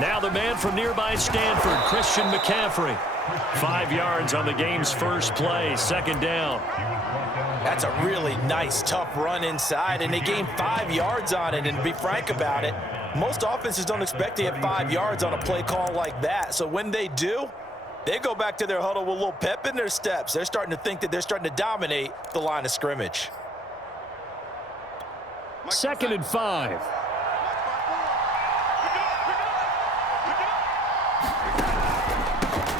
Now the man from nearby Stanford, Christian McCaffrey. 5 yards on the game's first play, second down. That's a really nice, tough run inside, and they gained 5 yards on it. And to be frank about it, most offenses don't expect to get 5 yards on a play call like that. So when they do, they go back to their huddle with a little pep in their steps. They're starting to think that they're starting to dominate the line of scrimmage. 2nd and 5.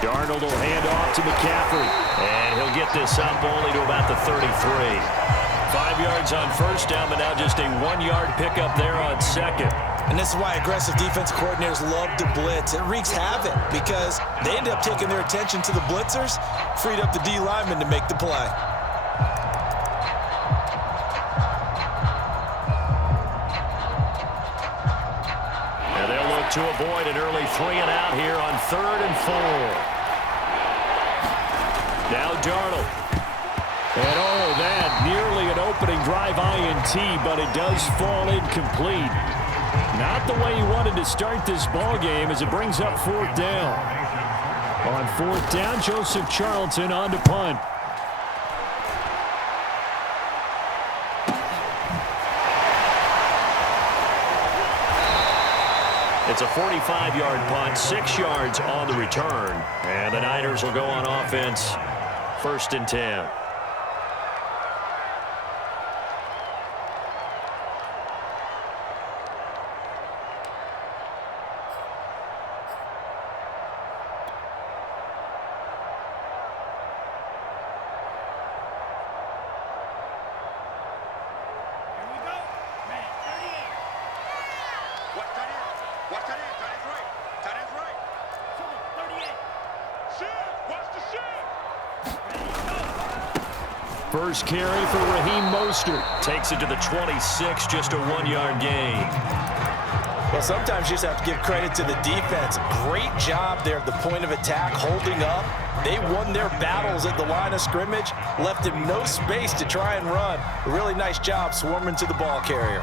Darnold will hand off to McCaffrey. And he'll get this up only to about the 33. 5 yards on first down, but now just a 1-yard pickup there on second. And this is why aggressive defense coordinators love to blitz. It wreaks havoc because they end up taking their attention to the blitzers, freed up the D lineman to make the play. And they'll look to avoid an early 3-and-out here on 3rd and 4. Now Darnold. And oh, that nearly an opening drive INT, but it does fall incomplete. Not the way he wanted to start this ball game as it brings up 4th down. On 4th down, Joseph Charlton on to punt. It's a 45-yard punt, 6 yards on the return. And the Niners will go on offense, 1st and 10. First carry for Raheem Mostert. Takes it to the 26, just a 1-yard gain. Well, sometimes you just have to give credit to the defense. Great job there at the point of attack, holding up. They won their battles at the line of scrimmage, left him no space to try and run. A really nice job swarming to the ball carrier.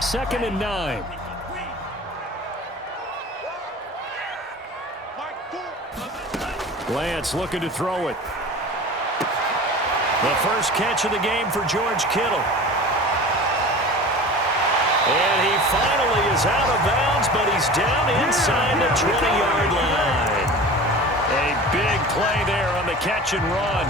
2nd and 9. Lance looking to throw it. The first catch of the game for George Kittle. And he finally is out of bounds, but he's down inside the 20-yard line. A big play there on the catch and run.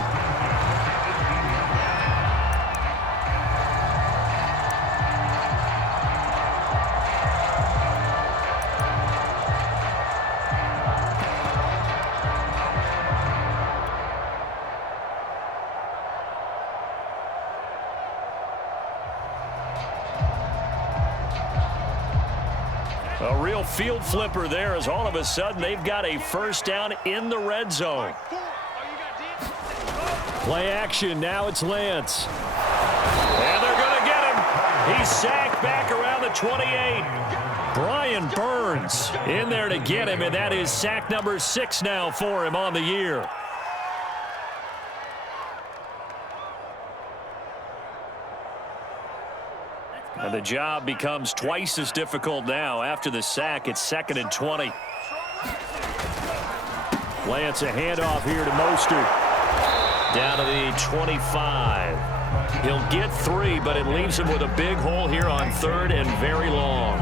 A real field flipper there as all of a sudden they've got a first down in the red zone. Play action. Now it's Lance. And they're going to get him. He's sacked back around the 28. Brian Burns in there to get him, and that is sack number 6 now for him on the year. And the job becomes twice as difficult now. After the sack, it's 2nd and 20. Lance, a handoff here to Mostert. Down to the 25. He'll get 3, but it leaves him with a big hole here on 3rd and very long.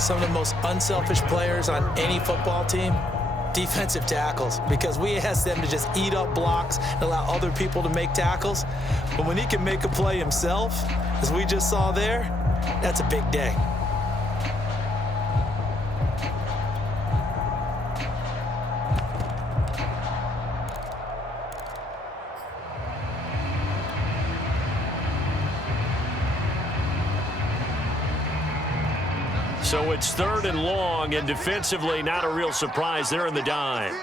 Some of the most unselfish players on any football team, defensive tackles, because we ask them to just eat up blocks and allow other people to make tackles. But when he can make a play himself, as we just saw there, that's a big day. So it's 3rd and long, and defensively not a real surprise. They're in the dime.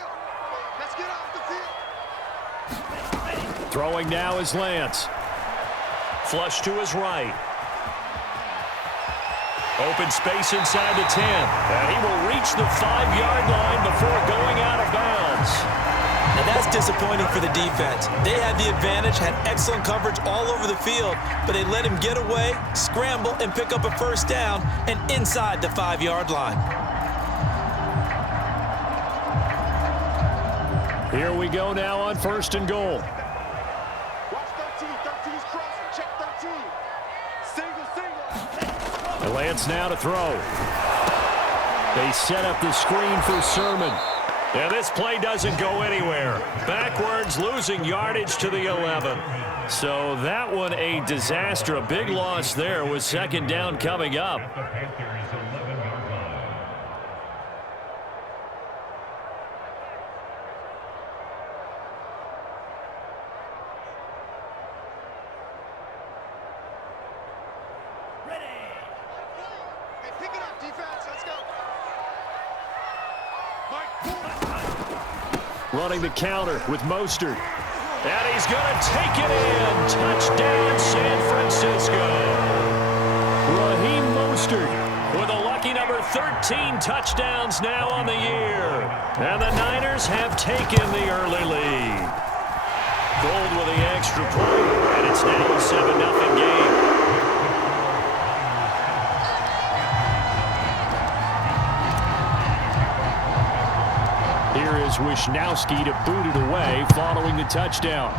Throwing now is Lance. Flush to his right. Open space inside the 10. And he will reach the 5-yard line before going out of bounds. Now that's disappointing for the defense. They had the advantage, had excellent coverage all over the field, but they let him get away, scramble, and pick up a first down and inside the 5-yard line. Here we go now on 1st and goal. Watch 13. 13's crossing. Check 13. Single. And Lance now to throw. They set up the screen for Sermon. And this play doesn't go anywhere. Backwards, losing yardage to the 11. So that one a disaster. A big loss there with 2nd down coming up. Running the counter with Mostert. And he's going to take it in. Touchdown, San Francisco. Raheem Mostert with a lucky number 13 touchdowns now on the year. And the Niners have taken the early lead. Gold with the extra point, and it's now a 7-0 game. Here is Wisnowski to boot it away following the touchdown.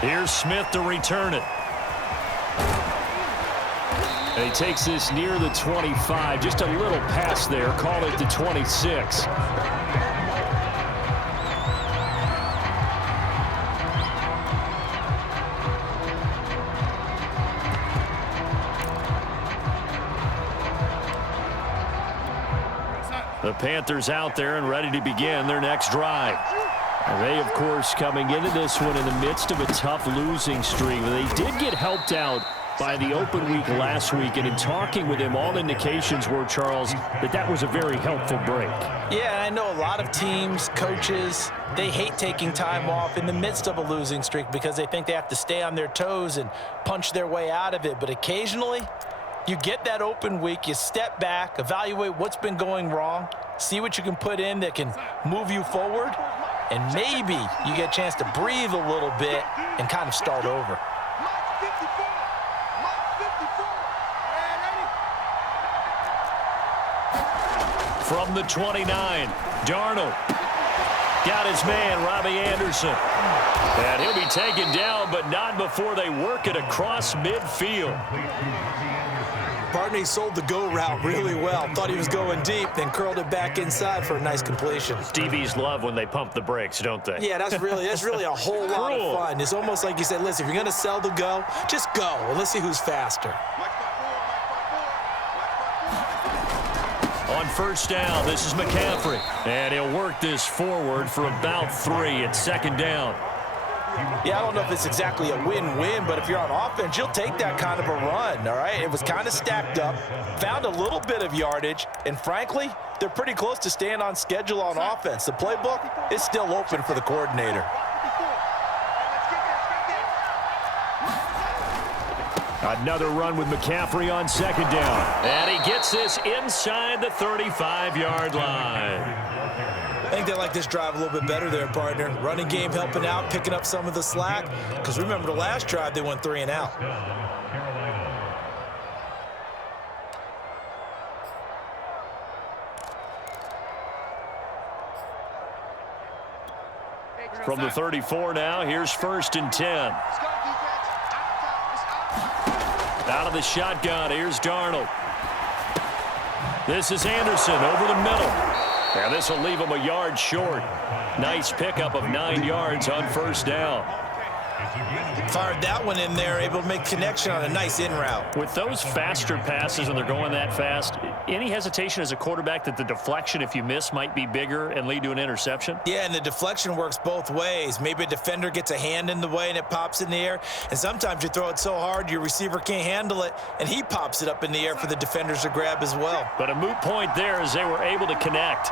Here's Smith to return it. And he takes this near the 25. Just a little pass there. Call it the 26. The Panthers out there and ready to begin their next drive. And they, of course, coming into this one in the midst of a tough losing streak. They did get helped out by the open week last week, and in talking with him, all indications were, Charles, that was a very helpful break. Yeah, I know a lot of teams, coaches, they hate taking time off in the midst of a losing streak because they think they have to stay on their toes and punch their way out of it. But occasionally, you get that open week, you step back, evaluate what's been going wrong, see what you can put in that can move you forward, and maybe you get a chance to breathe a little bit and kind of start over. From the 29, Darnold. Got his man, Robbie Anderson. And he'll be taken down, but not before they work it across midfield. Partner, he sold the go route really well. Thought he was going deep, then curled it back inside for a nice completion. Stevies love when they pump the brakes, don't they? Yeah, that's really a whole lot of fun. It's almost like you said, listen, if you're going to sell the go, just go, and let's see who's faster. On 1st down, this is McCaffrey. And he'll work this forward for about 3 at 2nd down. Yeah, I don't know if it's exactly a win-win, but if you're on offense, you'll take that kind of a run, all right? It was kind of stacked up, found a little bit of yardage, and frankly, they're pretty close to staying on schedule on offense. The playbook is still open for the coordinator. Another run with McCaffrey on 2nd down. And he gets this inside the 35-yard line. I think they like this drive a little bit better there, partner. Running game helping out, picking up some of the slack. Because remember, the last drive, they went 3 and out. From the 34 now, here's 1st and 10. Out of the shotgun, here's Darnold. This is Anderson over the middle. And this will leave him a yard short. Nice pickup of 9 yards on 1st down. Fired that one in there, able to make connection on a nice in route. With those faster passes when they're going that fast, any hesitation as a quarterback that the deflection, if you miss, might be bigger and lead to an interception? Yeah, and the deflection works both ways. Maybe a defender gets a hand in the way and it pops in the air. And sometimes you throw it so hard your receiver can't handle it, and he pops it up in the air for the defenders to grab as well. But a moot point there as they were able to connect.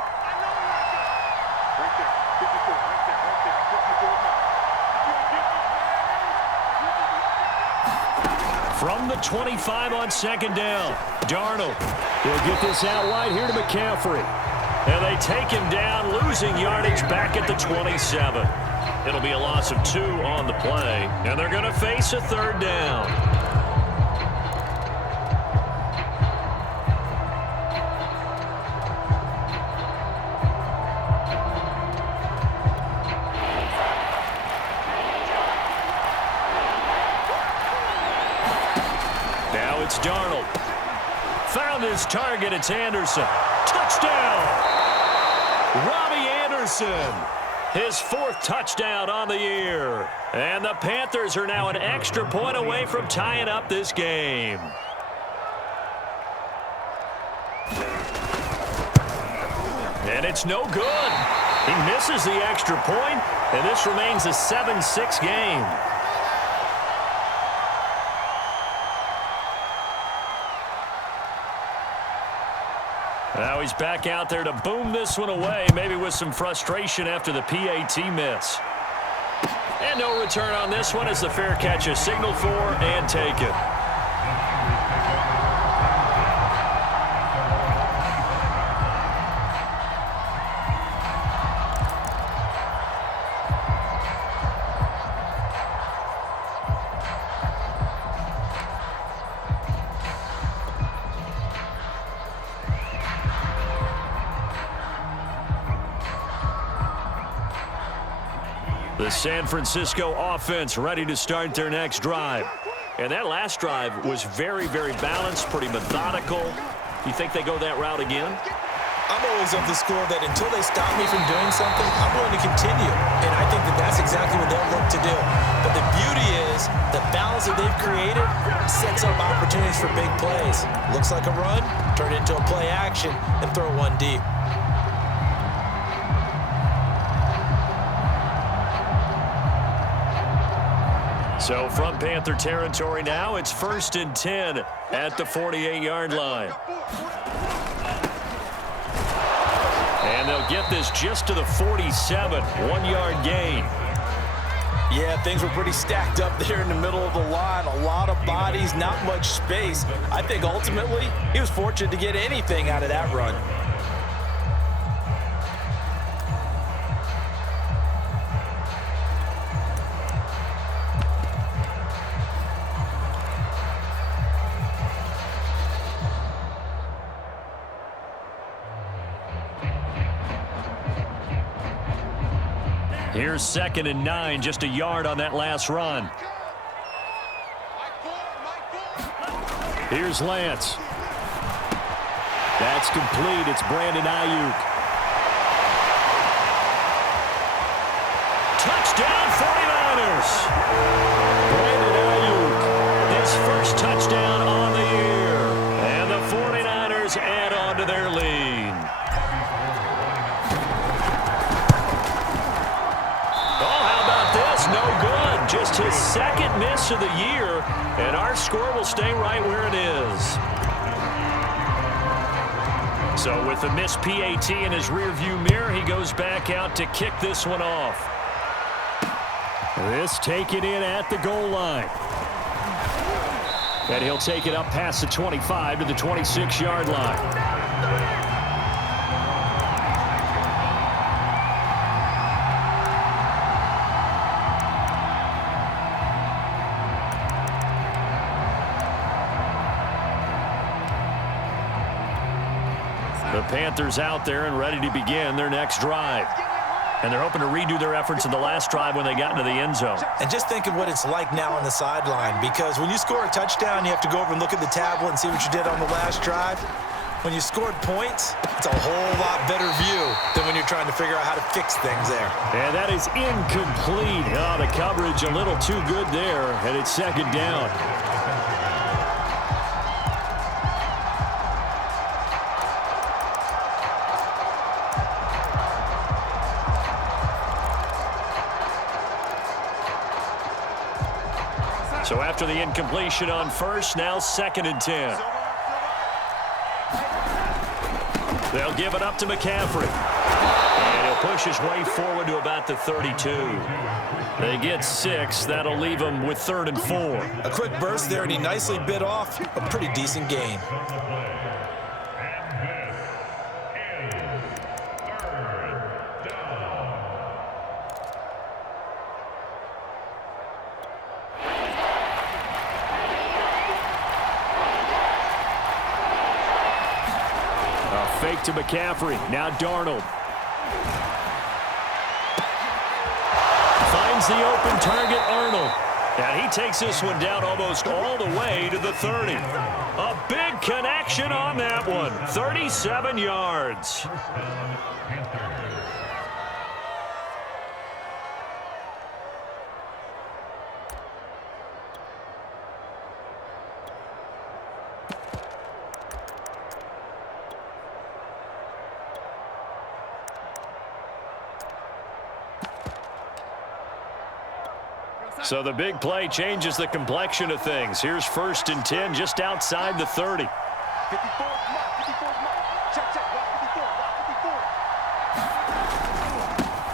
From the 25 on 2nd down, Darnold will get this out wide here to McCaffrey. And they take him down, losing yardage back at the 27. It'll be a loss of 2 on the play, and they're going to face a 3rd down. Now it's Darnold. Found his target. It's Anderson. Touchdown! Robbie Anderson. His 4th touchdown on the year. And the Panthers are now an extra point away from tying up this game. And it's no good. He misses the extra point, and this remains a 7-6 game. Now he's back out there to boom this one away, maybe with some frustration after the PAT miss. And no return on this one as the fair catch is signaled for and taken. The San Francisco offense ready to start their next drive. And that last drive was very, very balanced, pretty methodical. You think they go that route again? I'm always of the school that until they stop me from doing something, I'm going to continue. And I think that that's exactly what they'll look to do. But the beauty is the balance that they've created sets up opportunities for big plays. Looks like a run, turn it into a play action, and throw one deep. So from Panther territory now, it's 1st and 10 at the 48-yard line. And they'll get this just to the 47, 1-yard gain. Yeah, things were pretty stacked up there in the middle of the line. A lot of bodies, not much space. I think ultimately he was fortunate to get anything out of that run. Here's 2nd and 9, just a yard on that last run. Here's Lance. That's complete. It's Brandon Ayuk. Touchdown 49ers. Brandon Ayuk, his 1st touchdown on the year. And the 49ers add on to their lead. No good. Just his 2nd miss of the year, and our score will stay right where it is. So with the missed PAT in his rearview mirror, he goes back out to kick this one off. This taken in at the goal line. And he'll take it up past the 25 to the 26-yard line. The Panthers out there and ready to begin their next drive. And they're hoping to redo their efforts in the last drive when they got into the end zone. And just think of what it's like now on the sideline, because when you score a touchdown, you have to go over and look at the tablet and see what you did on the last drive. When you scored points, it's a whole lot better view than when you're trying to figure out how to fix things there. And that is incomplete. Oh, the coverage a little too good there, and it's 2nd down. So after the incompletion on 1st, now 2nd and 10. They'll give it up to McCaffrey. And he'll push his way forward to about the 32. They get 6. That'll leave them with 3rd and 4. A quick burst there, and he nicely bit off a pretty decent gain. fake to McCaffrey. Now Darnold. Finds the open target, Arnold. And he takes this one down almost all the way to the 30. A big connection on that one. 37 yards. So the big play changes the complexion of things. Here's 1st and 10 just outside the 30. 54 mark, 54 mark. Check, block 54, block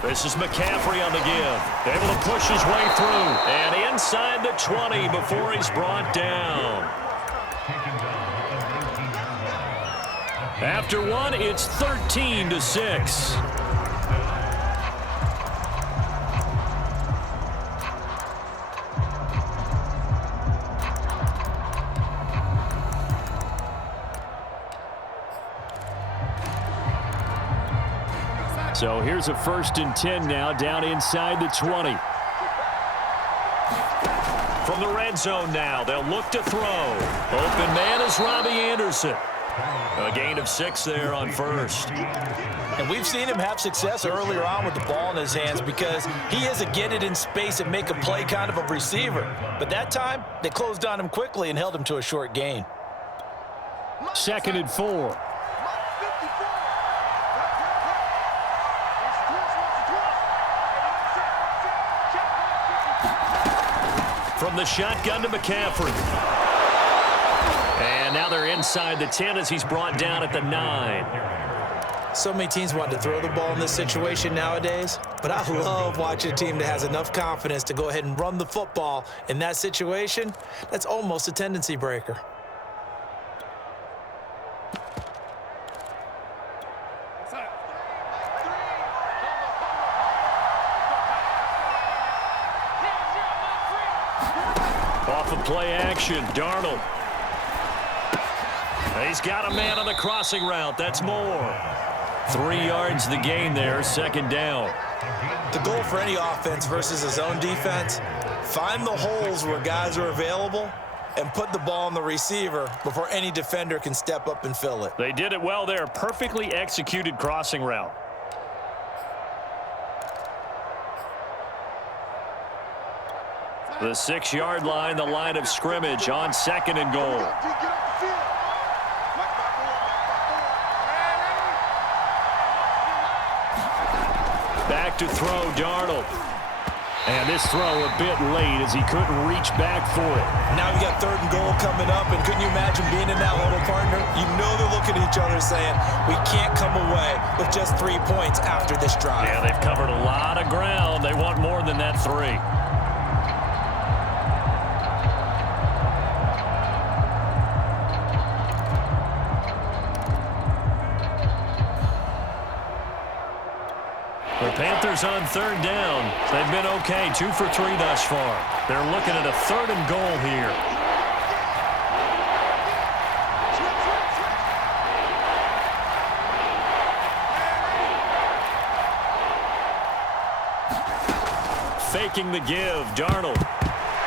54. This is McCaffrey on the give. Able to push his way through. And inside the 20 before he's brought down. After one, it's 13-6. So here's a 1st and 10 now down inside the 20. From the red zone now, they'll look to throw. Open man is Robbie Anderson. A gain of 6 there on 1st. And we've seen him have success earlier on with the ball in his hands because he is a get it in space and make a play kind of a receiver. But that time, they closed on him quickly and held him to a short gain. 2nd and 4. From the shotgun to McCaffrey. And now they're inside the 10 as he's brought down at the 9. So many teams want to throw the ball in this situation nowadays, but I love watching a team that has enough confidence to go ahead and run the football in that situation. That's almost a tendency breaker. Off of play action, Darnold. He's got a man on the crossing route. That's more. 3 yards the gain there, 2nd down. The goal for any offense versus a zone defense, find the holes where guys are available and put the ball on the receiver before any defender can step up and fill it. They did it well there. Perfectly executed crossing route. The 6-yard line, the line of scrimmage on 2nd and goal. Back to throw, Darnold. And this throw a bit late as he couldn't reach back for it. Now we got 3rd and goal coming up, and couldn't you imagine being in that huddle, partner? You know they're looking at each other saying, we can't come away with just 3 points after this drive. Yeah, they've covered a lot of ground. They want more than that 3. The Panthers on 3rd down. They've been okay, 2 for 3 thus far. They're looking at a 3rd and goal here. Faking the give, Darnold.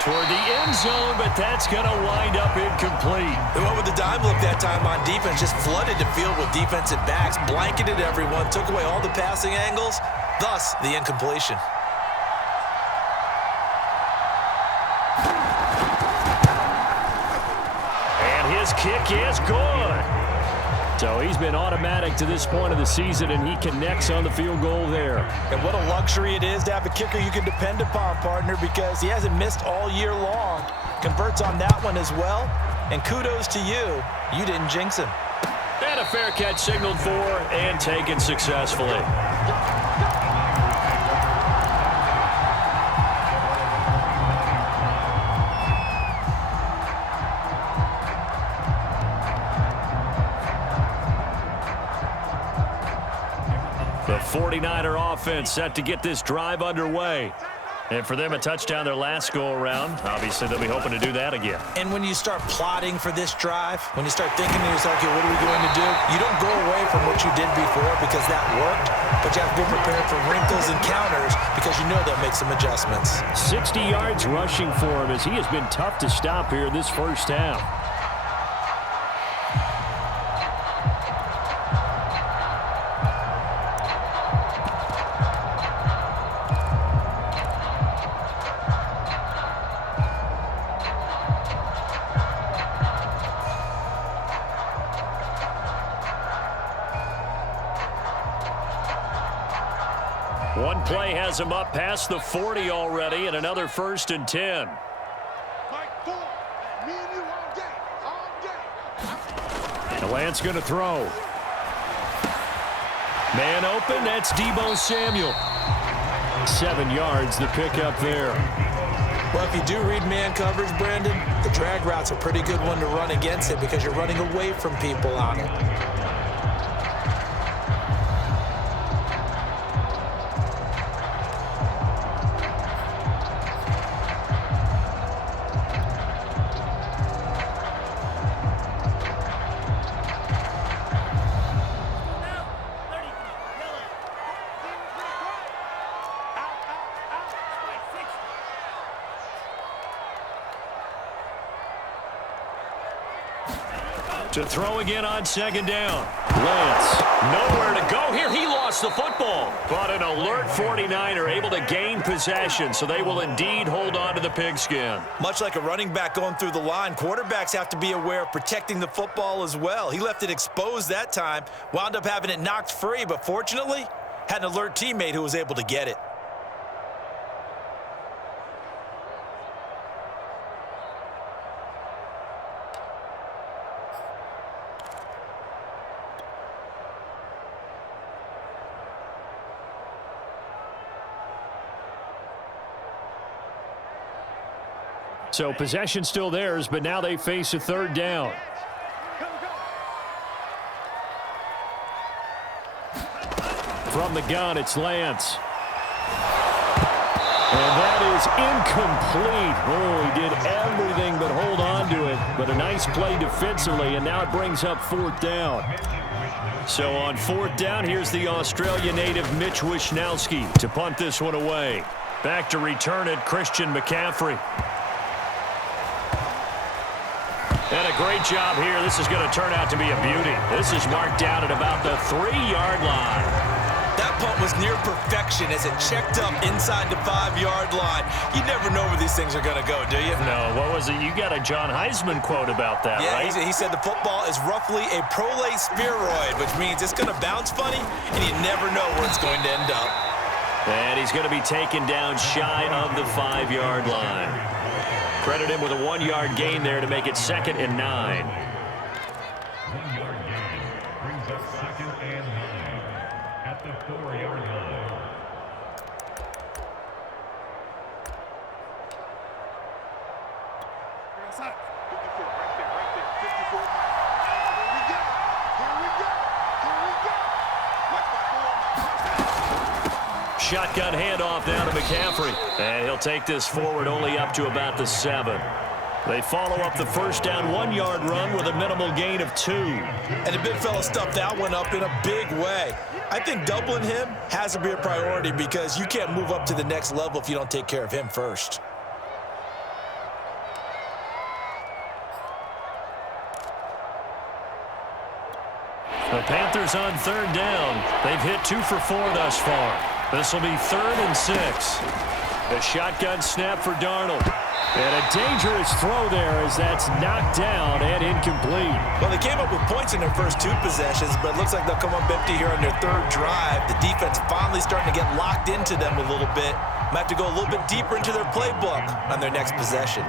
Toward the end zone, but that's going to wind up incomplete. They went with the dime look that time on defense, just flooded the field with defensive backs, blanketed everyone, took away all the passing angles, thus the incompletion. And his kick is good. So he's been automatic to this point of the season, and he connects on the field goal there. And what a luxury it is to have a kicker you can depend upon, partner, because he hasn't missed all year long. Converts on that one as well. And kudos to you. You didn't jinx him. And a fair catch signaled for and taken successfully. The 49er offense set to get this drive underway. And for them, a touchdown their last go-around. Obviously, they'll be hoping to do that again. And when you start plotting for this drive, when you start thinking to yourself, okay, what are we going to do? You don't go away from what you did before because that worked, but you have to be prepared for wrinkles and counters because you know they'll make some adjustments. 60 yards rushing for him as he has been tough to stop here in this first half. One play has him up past the 40 already, and another 1st and 10. Mike, 4. Me and you all day. All day. And Lance going to throw. Man open, that's Deebo Samuel. 7 yards, the pickup there. Well, if you do read man coverage, Brandon, the drag route's a pretty good one to run against it because you're running away from people on it. To throw again on 2nd down. Lance, nowhere to go here. He lost the football. But an alert 49er able to gain possession, so they will indeed hold on to the pigskin. Much like a running back going through the line, quarterbacks have to be aware of protecting the football as well. He left it exposed that time, wound up having it knocked free, but fortunately, had an alert teammate who was able to get it. So possession still theirs, but now they face a 3rd down. From the gun, it's Lance. And that is incomplete. Oh, he did everything but hold on to it. But a nice play defensively, and now it brings up 4th down. So on 4th down, here's the Australia native Mitch Wishnowsky to punt this one away. Back to return it, Christian McCaffrey. And a great job here. This is going to turn out to be a beauty. This is marked down at about the 3-yard line. That punt was near perfection as it checked up inside the 5-yard line. You never know where these things are going to go, do you? No, what was it? You got a John Heisman quote about that, right? Yeah, he said the football is roughly a prolate spheroid, which means it's going to bounce funny, and you never know where it's going to end up. And he's going to be taken down shy of the 5-yard line. Credit him with a 1-yard gain there to make it 2nd and 9. 1-yard gain brings up 2nd and 9 at the 4-yard line. Outside. 54, right there, 54 miles. Here we go. Watch my 4. Shotgun handoff down to McCaffrey. And he'll take this forward only up to about the 7. They follow up the 1st down 1-yard run with a minimal gain of 2. And the big fella stuffed that one up in a big way. I think doubling him has to be a priority because you can't move up to the next level if you don't take care of him first. The Panthers on 3rd down. They've hit 2 for 4 thus far. This will be 3rd and 6. A shotgun snap for Darnold. And a dangerous throw there as that's knocked down and incomplete. Well, they came up with points in their first 2 possessions, but it looks like they'll come up empty here on their 3rd drive. The defense finally starting to get locked into them a little bit. Might have to go a little bit deeper into their playbook on their next possession.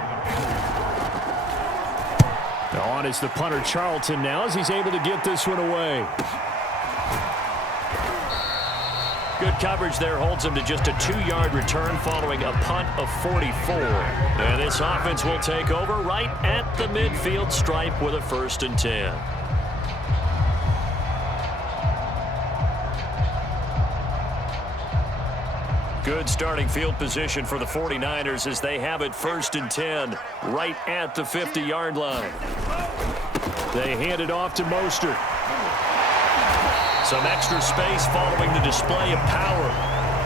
On is the punter Charlton now as he's able to get this one away. Good coverage there holds him to just a 2-yard return following a punt of 44. And this offense will take over right at the midfield stripe with a 1st and 10. Good starting field position for the 49ers as they have it 1st and 10 right at the 50-yard line. They hand it off to Mostert. Some extra space following the display of power.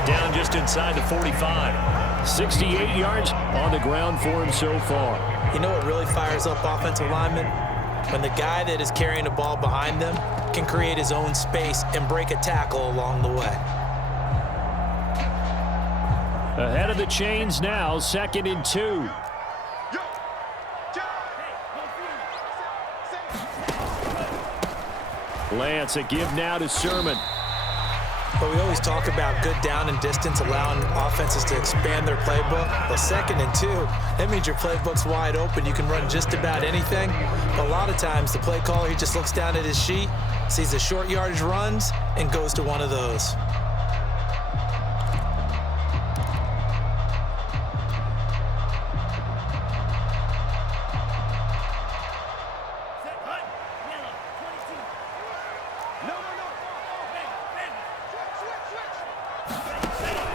Down just inside the 45. 68 yards on the ground for him so far. You know what really fires up offensive linemen? When the guy that is carrying the ball behind them can create his own space and break a tackle along the way. Ahead of the chains now, 2nd and 2. Lance, a give now to Sermon. But we always talk about good down and distance, allowing offenses to expand their playbook. Well, 2nd and 2, that means your playbook's wide open. You can run just about anything. But a lot of times, the play caller, he just looks down at his sheet, sees the short yardage runs, and goes to one of those.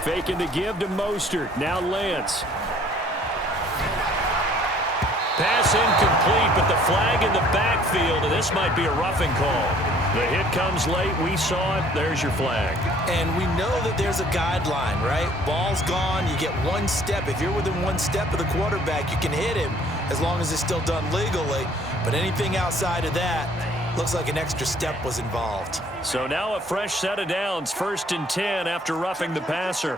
Faking the give to Mostert. Now Lance. Pass incomplete, but the flag in the backfield, and this might be a roughing call. The hit comes late. We saw it. There's your flag. And we know that there's a guideline, right? Ball's gone. You get 1 step. If you're within 1 step of the quarterback, you can hit him as long as it's still done legally. But anything outside of that, looks like an extra step was involved. So now a fresh set of downs. 1st and 10 after roughing the passer.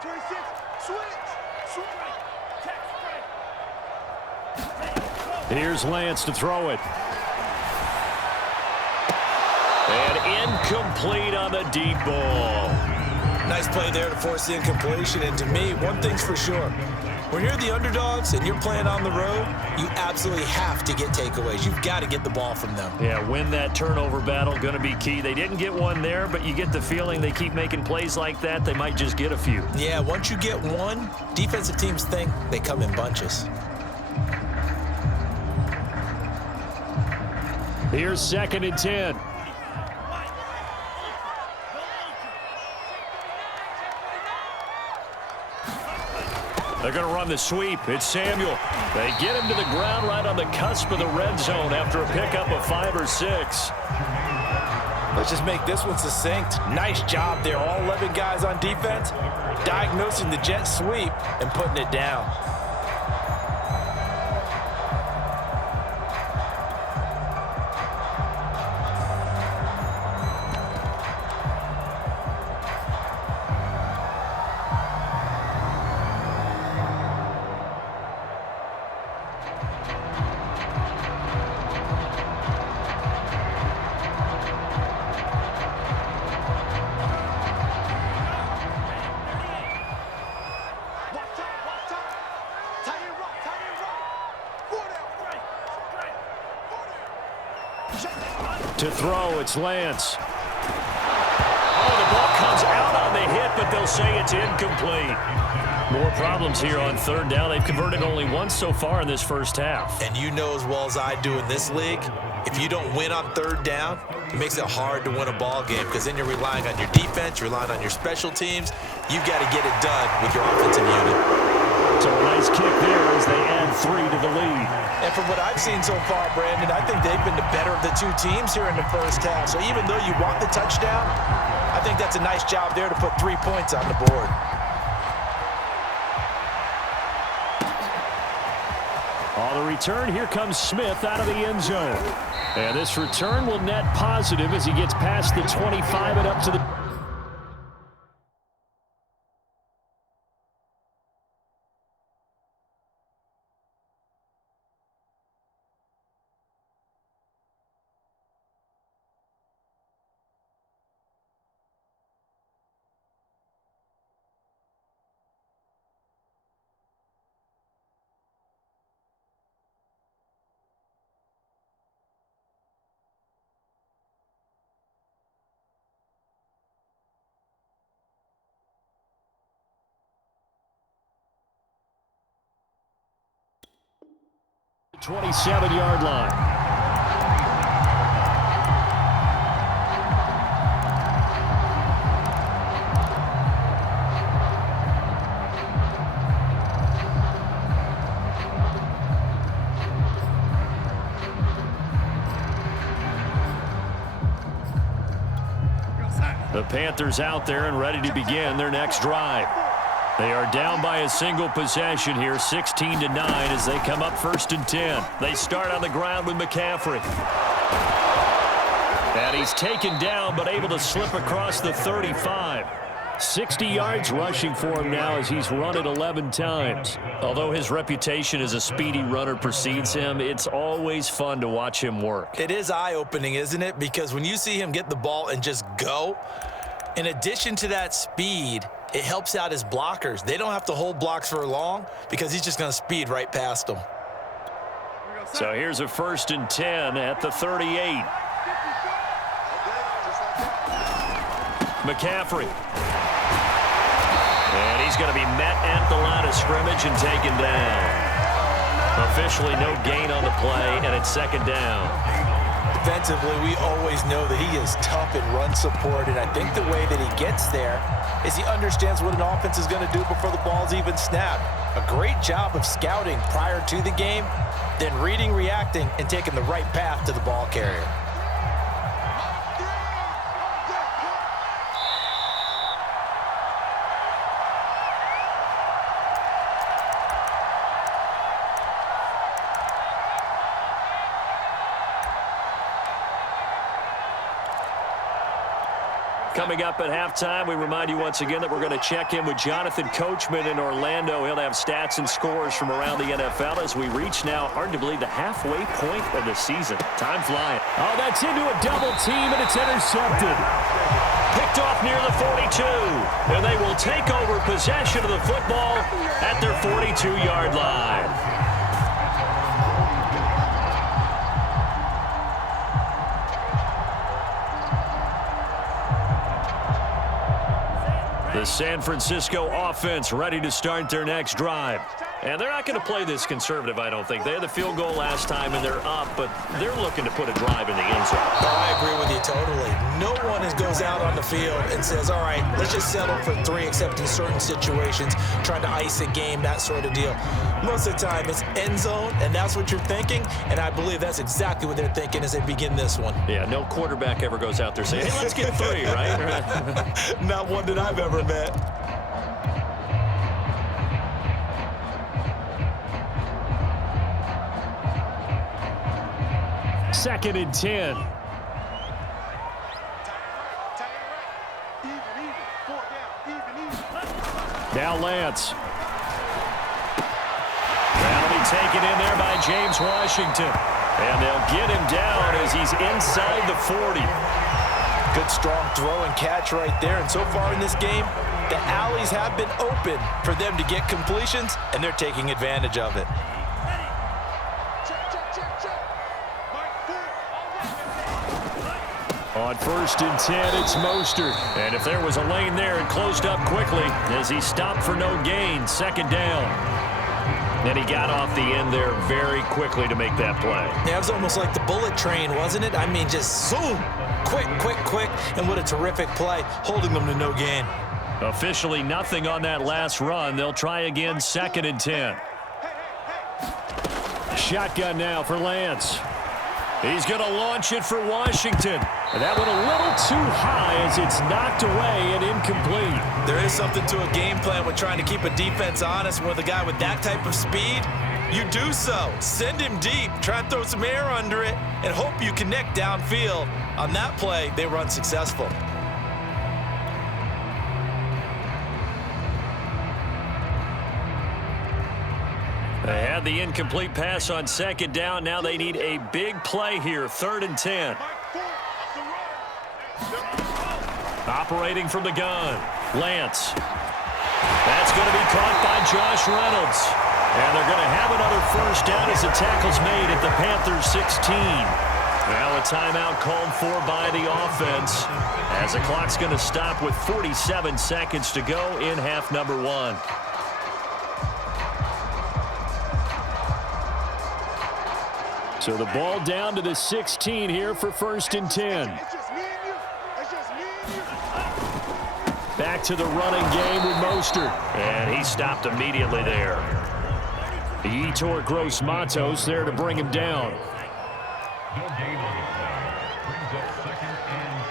Here's Lance to throw it. And incomplete on the deep ball. Nice play there to force the incompletion. And to me, one thing's for sure. When you're the underdogs and you're playing on the road, you absolutely have to get takeaways. You've got to get the ball from them. Yeah, win that turnover battle, going to be key. They didn't get one there, but you get the feeling they keep making plays like that, they might just get a few. Yeah, once you get one, defensive teams think they come in bunches. Here's 2nd and 10. They're going to run the sweep. It's Samuel. They get him to the ground right on the cusp of the red zone after a pickup of 5 or 6. Let's just make this one succinct. Nice job there. All 11 guys on defense diagnosing the jet sweep and putting it down. To throw, it's Lance. Oh, the ball comes out on the hit, but they'll say it's incomplete. More problems here on 3rd down. They've converted only once so far in this first half. And you know as well as I do in this league, if you don't win on 3rd down, it makes it hard to win a ball game because then you're relying on your defense, you're relying on your special teams. You've got to get it done with your offensive unit. So a nice kick there as they add 3 to the lead. And from what I've seen so far, Brandon, I think they've been the better of the 2 teams here in the first half. So even though you want the touchdown, I think that's a nice job there to put 3 points on the board. On the return, here comes Smith out of the end zone. And this return will net positive as he gets past the 25 and up to the... the 27-yard line. The Panthers out there and ready to begin their next drive. They are down by a single possession here, 16-9 as they come up 1st and 10. They start on the ground with McCaffrey. And he's taken down but able to slip across the 35. 60 yards rushing for him now as he's run it 11 times. Although his reputation as a speedy runner precedes him, it's always fun to watch him work. It is eye-opening, isn't it? Because when you see him get the ball and just go, in addition to that speed, it helps out his blockers. They don't have to hold blocks for long because he's just going to speed right past them. So here's a 1st and 10 at the 38. McCaffrey. And he's going to be met at the line of scrimmage and taken down. Officially no gain on the play, and it's 2nd down. Defensively, we always know that he is tough in run support, and I think the way that he gets there is he understands what an offense is going to do before the ball's even snapped. A great job of scouting prior to the game, then reading, reacting, and taking the right path to the ball carrier. Coming up at halftime, we remind you once again that we're going to check in with Jonathan Coachman in Orlando. He'll have stats and scores from around the NFL as we reach now, hard to believe, the halfway point of the season. Time flying. Oh, that's into a double team, and it's intercepted. Picked off near the 42, and they will take over possession of the football at their 42-yard line. The San Francisco offense ready to start their next drive. And they're not going to play this conservative, I don't think. They had the field goal last time, and they're up, but they're looking to put a drive in the end zone. Oh, I agree with you totally. No one goes out on the field and says, all right, let's just settle for 3, except in certain situations, trying to ice a game, that sort of deal. Most of the time, it's end zone, and that's what you're thinking, and I believe that's exactly what they're thinking as they begin this one. Yeah, no quarterback ever goes out there saying, hey, let's get 3, right? Not one that I've ever met. Second and 10. Now Lance. That'll be taken in there by James Washington. And they'll get him down as he's inside the 40. Good strong throw and catch right there. And so far in this game, the alleys have been open for them to get completions, and they're taking advantage of it. On 1st and 10, it's Mostert. And if there was a lane there, it closed up quickly as he stopped for no gain. 2nd down. And he got off the end there very quickly to make that play. Yeah, it was almost like the bullet train, wasn't it? I mean, just zoom. Quick, quick, quick. And what a terrific play, holding them to no gain. Officially nothing on that last run. They'll try again, 2nd and 10. Shotgun now for Lance. He's going to launch it for Washington. And that went a little too high as it's knocked away and incomplete. There is something to a game plan with trying to keep a defense honest. With a guy with that type of speed, you do so. Send him deep, try and throw some air under it, and hope you connect downfield. On that play, they were unsuccessful. They had the incomplete pass on 2nd down. Now they need a big play here, 3rd and 10. Operating from the gun, Lance. That's going to be caught by Josh Reynolds. And they're going to have another 1st down as the tackle's made at the Panthers 16. Now a timeout called for by the offense as the clock's going to stop with 47 seconds to go in half number 1. So the ball down to the 16 here for 1st and 10. Back to the running game with Mostert. And he stopped immediately there. Yetur Gross-Matos there to bring him down. No gain on the play. Brings up 2nd and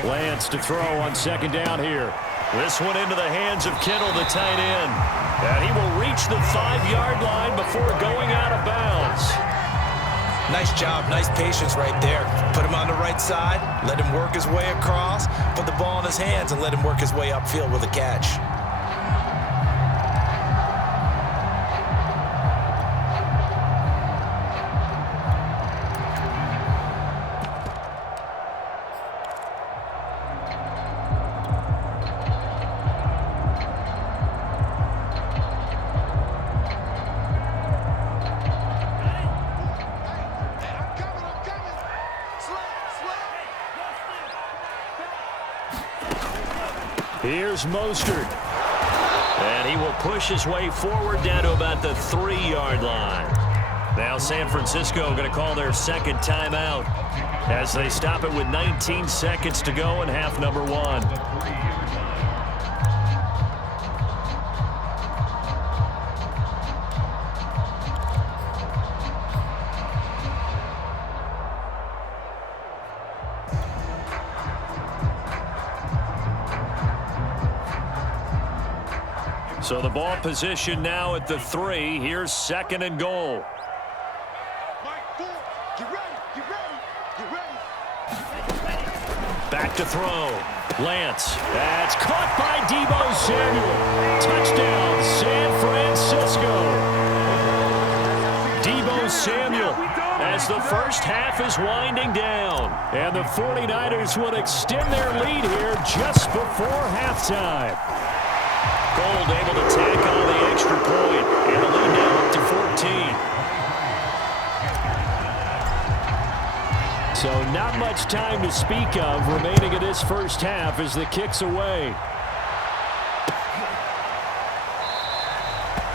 10. Lance to throw on second down here. This one into the hands of Kittle, the tight end. And he will reach the 5-yard line before going out of bounds. Nice job, nice patience right there. Put him on the right side, let him work his way across, put the ball in his hands, and let him work his way upfield with a catch. Here's Mostert. And he will push his way forward down to about the 3-yard line. Now San Francisco going to call their second timeout as they stop it with 19 seconds to go in half number 1. So the ball position now at the 3. Here's second and goal. Back to throw. Lance. That's caught by Deebo Samuel. Touchdown, San Francisco. Deebo Samuel as the first half is winding down. And the 49ers would extend their lead here just before halftime. Gold able to tack on the extra point, and the lead now up to 14. So not much time to speak of remaining in this first half as the kick's away.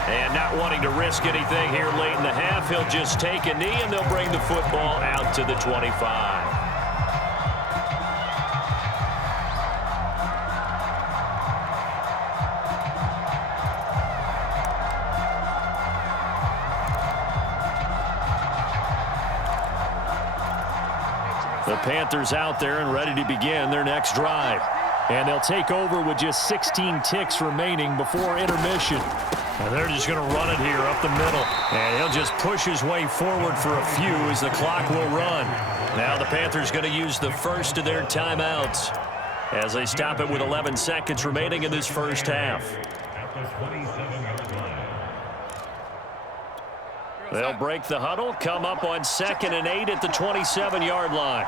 And not wanting to risk anything here late in the half, he'll just take a knee, and they'll bring the football out to the 25. The Panthers out there and ready to begin their next drive. And they'll take over with just 16 ticks remaining before intermission. And they're just going to run it here up the middle. And he'll just push his way forward for a few as the clock will run. Now the Panthers going to use the first of their timeouts as they stop it with 11 seconds remaining in this first half. They'll break the huddle, come up on 2nd and 8 at the 27-yard line.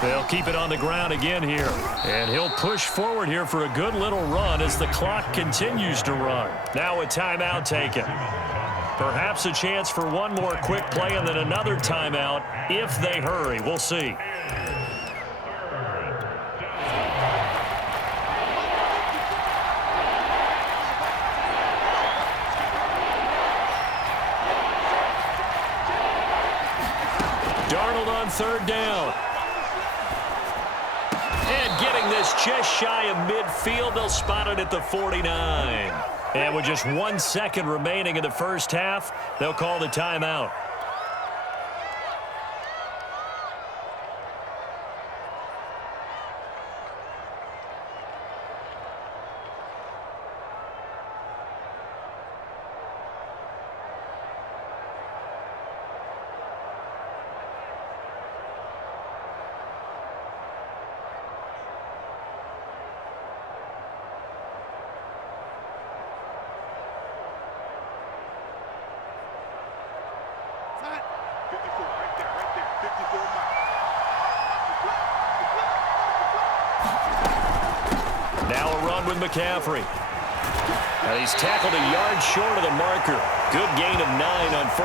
They'll keep it on the ground again here. And he'll push forward here for a good little run as the clock continues to run. Now a timeout taken. Perhaps a chance for one more quick play and then another timeout if they hurry. We'll see. Darnold on 3rd down. And getting this just shy of midfield, they'll spot it at the 49. And with just 1 second remaining in the first half, they'll call the timeout. Now a run with McCaffrey. Now he's tackled a yard short of the marker. Good gain of 9 on first.